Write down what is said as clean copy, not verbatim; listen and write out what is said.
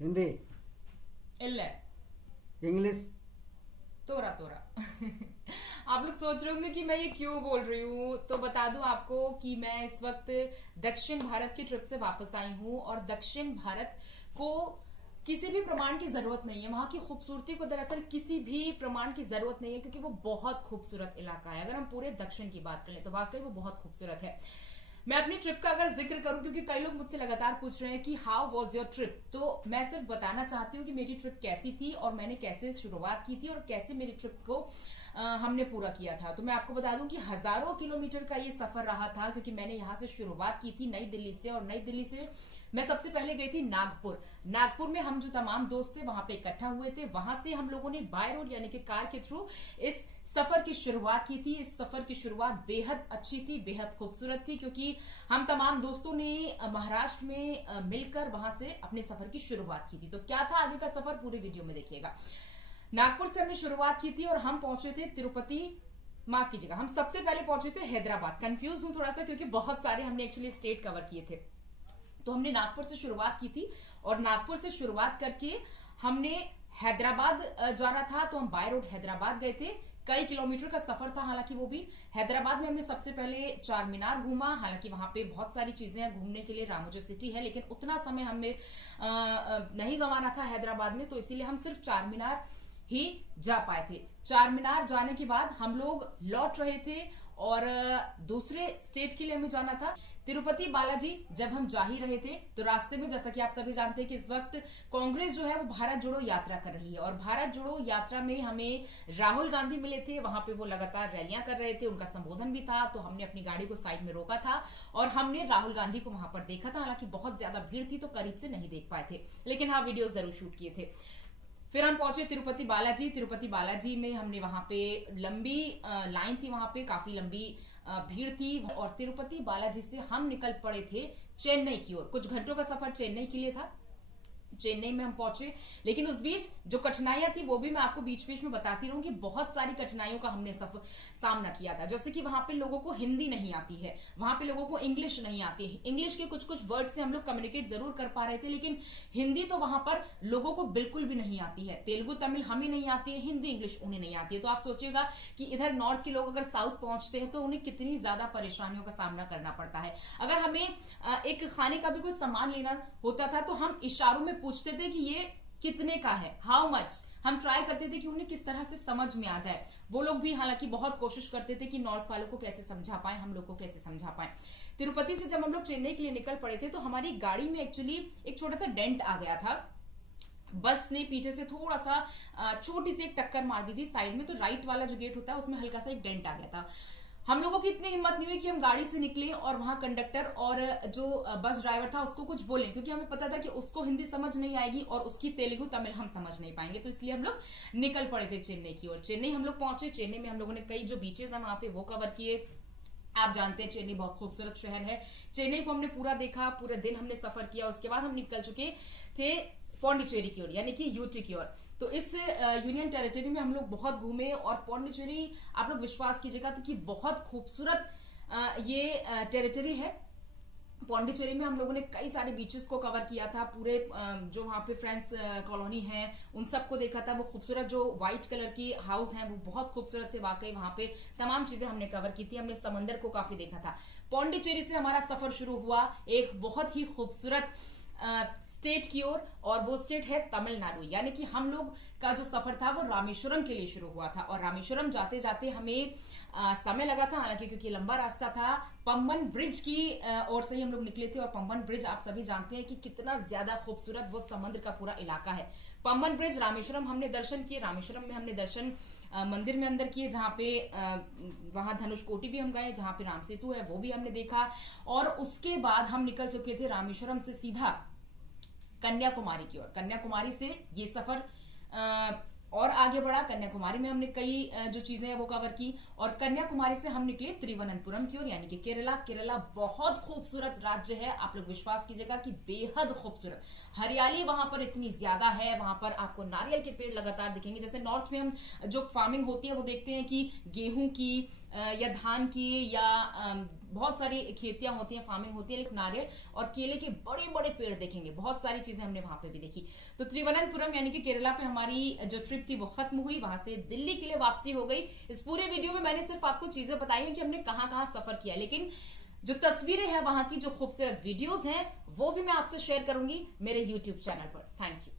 हिंदी, इल्ले इंग्लिश। तोरा तोरा आप लोग सोच रहे होंगे कि मैं ये क्यों बोल रही हूँ, तो बता दूं आपको कि मैं इस वक्त दक्षिण भारत की ट्रिप से वापस आई हूँ और दक्षिण भारत को किसी भी प्रमाण की जरूरत नहीं है। वहां की खूबसूरती को दरअसल किसी भी प्रमाण की जरूरत नहीं है, क्योंकि वो बहुत खूबसूरत इलाका है। अगर हम पूरे दक्षिण की बात करें तो वाकई वो बहुत खूबसूरत है। मैं अपनी ट्रिप का अगर जिक्र करूं, क्योंकि कई लोग मुझसे लगातार पूछ रहे हैं कि हाउ वाज योर ट्रिप, तो मैं सिर्फ बताना चाहती हूँ कि मेरी ट्रिप कैसी थी और मैंने कैसे शुरुआत की थी और कैसे मेरी ट्रिप को हमने पूरा किया था। तो मैं आपको बता दूं कि हजारों किलोमीटर का ये सफर रहा था, क्योंकि मैंने यहाँ से शुरुआत की थी नई दिल्ली से, और नई दिल्ली से मैं सबसे पहले गई थी नागपुर। नागपुर में हम जो तमाम दोस्त थे वहां पे इकट्ठा हुए थे। वहां से हम लोगों ने बाय रोड यानी कि कार के थ्रू इस सफर की शुरुआत की थी। इस सफर की शुरुआत बेहद अच्छी थी, बेहद खूबसूरत थी, क्योंकि हम तमाम दोस्तों ने महाराष्ट्र में मिलकर वहां से अपने सफर की शुरुआत की थी। तो क्या था आगे का सफर, पूरे वीडियो में देखिएगा। नागपुर से हमने शुरुआत की थी और हम पहुंचे थे तिरुपति, माफ कीजिएगा, हम सबसे पहले पहुंचे थे हैदराबाद। कंफ्यूज हूं थोड़ा सा, क्योंकि बहुत सारे हमने एक्चुअली स्टेट कवर किए थे। तो हमने नागपुर से शुरुआत की थी और नागपुर से शुरुआत करके हमने हैदराबाद जाना था, तो हम बाय रोड हैदराबाद गए थे। कई किलोमीटर का सफर था, हालांकि वो भी हैदराबाद में हमने सबसे पहले चार मीनार घूमा। हालांकि वहां पे बहुत सारी चीजें हैं घूमने के लिए, रामोजी सिटी है, लेकिन उतना समय हमें नहीं गंवाना था हैदराबाद में, तो इसीलिए हम सिर्फ चार मीनार ही जा पाए थे। चार मीनार जाने के बाद हम लोग लौट रहे थे और दूसरे स्टेट के लिए हमें जाना था तिरुपति बालाजी। जब हम जा ही रहे थे तो रास्ते में, जैसा कि आप सभी जानते हैं कि इस वक्त कांग्रेस जो है वो भारत जोड़ो यात्रा कर रही है, और भारत जोड़ो यात्रा में हमें राहुल गांधी मिले थे। वहां पे वो लगातार रैलियां कर रहे थे, उनका संबोधन भी था, तो हमने अपनी गाड़ी को साइड में रोका था और हमने राहुल गांधी को वहां पर देखा था। हालांकि बहुत ज्यादा भीड़ थी तो करीब से नहीं देख पाए थे, लेकिन हाँ वीडियो जरूर शूट किए थे। फिर हम पहुंचे तिरुपति बालाजी। तिरुपति बालाजी में हमने वहां पे लंबी लाइन थी, वहां पे काफी लंबी भीड़ थी, और तिरुपति बालाजी से हम निकल पड़े थे चेन्नई की ओर। कुछ घंटों का सफर चेन्नई के लिए था। चेन्नई में हम पहुंचे, लेकिन उस बीच जो कठिनाइयां थी वो भी मैं आपको बीच बीच में बताती रहूंगी। बहुत सारी कठिनाइयों का हमने सामना किया था, जैसे कि वहां पे लोगों को हिंदी नहीं आती है, वहां पे लोगों को इंग्लिश नहीं आती है। इंग्लिश के कुछ कुछ वर्ड से हम लोग कम्युनिकेट जरूर कर पा रहे थे, लेकिन हिंदी तो वहां पर लोगों को बिल्कुल भी नहीं आती है। तेलुगु तमिल हमें नहीं आती है, हिंदी इंग्लिश उन्हें नहीं आती है। तो आप सोचिएगा कि इधर नॉर्थ के लोग अगर साउथ पहुंचते हैं तो उन्हें कितनी ज्यादा परेशानियों का सामना करना पड़ता है। अगर हमें एक खाने का भी कोई सामान लेना होता था तो हम इशारों में पूछते थे कि ये कितने का है, हाउ मच। हम ट्राई करते थे कि उन्हें किस तरह से समझ में आ जाए। वो लोग भी हालांकि बहुत कोशिश करते थे कि नॉर्थ वालों को कैसे समझा पाए, हम लोग को कैसे समझा पाए। तिरुपति से जब हम लोग चेन्नई के लिए निकल पड़े थे तो हमारी गाड़ी में एक्चुअली एक छोटा सा डेंट आ गया था। बस ने पीछे से थोड़ा सा छोटी सी एक टक्कर मार दी थी साइड में, तो राइट वाला जो गेट होता है उसमें हल्का सा एक डेंट आ गया था। हम लोगों की इतनी हिम्मत नहीं हुई कि हम गाड़ी से निकले और वहां कंडक्टर और जो बस ड्राइवर था उसको कुछ बोले, क्योंकि हमें पता था कि उसको हिंदी समझ नहीं आएगी और उसकी तेलुगु तमिल हम समझ नहीं पाएंगे। तो इसलिए हम लोग निकल पड़े थे चेन्नई की ओर। चेन्नई हम लोग पहुंचे। चेन्नई में हम लोगों ने कई जो बीचेस हैं वहां पे वो कवर किए। आप जानते हैं चेन्नई बहुत खूबसूरत शहर है। चेन्नई को हमने पूरा देखा, पूरे दिन हमने सफर किया। उसके बाद हम निकल चुके थे पौंडीचेरी की ओर, यानी कि यूटी की ओर। तो इस यूनियन टेरिटरी में हम लोग बहुत घूमे, और पौंडीचेरी आप लोग विश्वास कीजिएगा कि बहुत खूबसूरत ये टेरिटरी है। पौंडीचेरी में हम लोगों ने कई सारे बीचेस को कवर किया था। पूरे जो वहाँ पे फ्रेंड्स कॉलोनी है उन सबको देखा था। वो खूबसूरत जो व्हाइट कलर की हाउस हैं वो बहुत खूबसूरत थे वाकई। वहाँ पे तमाम चीजें हमने कवर की थी। हमने समंदर को काफी देखा था। पौंडीचेरी से हमारा सफर शुरू हुआ एक बहुत ही खूबसूरत स्टेट की ओर, और वो स्टेट है तमिलनाडु। यानी कि हम लोग का जो सफर था वो रामेश्वरम के लिए शुरू हुआ था, और रामेश्वरम जाते जाते हमें समय लगा था, हालांकि क्योंकि लंबा रास्ता था। पम्बन ब्रिज की ओर से ही हम लोग निकले थे, और पम्बन ब्रिज आप सभी जानते हैं कि कितना ज्यादा खूबसूरत वो समुद्र का पूरा इलाका है। पम्बन ब्रिज, रामेश्वरम हमने दर्शन किए। रामेश्वरम में हमने दर्शन मंदिर में अंदर किए, जहाँ पे वहां धनुष कोटी भी हम गए, जहाँ पे राम सेतु है वो भी हमने देखा। और उसके बाद हम निकल चुके थे रामेश्वरम से सीधा कन्याकुमारी की ओर। कन्याकुमारी से ये सफर और आगे बढ़ा। कन्याकुमारी में हमने कई जो चीजें हैं वो कवर की, और कन्याकुमारी से हम निकले त्रिवनंतपुरम की ओर, यानी कि केरला। केरला बहुत खूबसूरत राज्य है, आप लोग विश्वास कीजिएगा कि बेहद खूबसूरत। हरियाली वहां पर इतनी ज्यादा है, वहां पर आपको नारियल के पेड़ लगातार दिखेंगे। जैसे नॉर्थ में हम जो फार्मिंग होती है वो देखते हैं कि गेहूं की या धान की या बहुत सारी खेतियां होती हैं, फार्मिंग होती है, लेकिन नारियल और केले के बड़े बड़े पेड़ देखेंगे। बहुत सारी चीजें हमने वहां पे भी देखी। तो त्रिवनंतपुरम यानी कि केरला पे हमारी जो ट्रिप थी वो खत्म हुई, वहां से दिल्ली के लिए वापसी हो गई। इस पूरे वीडियो में मैंने सिर्फ आपको चीजें बताई हैं कि हमने कहाँ कहाँ सफर किया, लेकिन जो तस्वीरें हैं वहां की, जो खूबसूरत वीडियोस हैं, वो भी मैं आपसे शेयर करूंगी मेरे यूट्यूब चैनल पर। Thank you.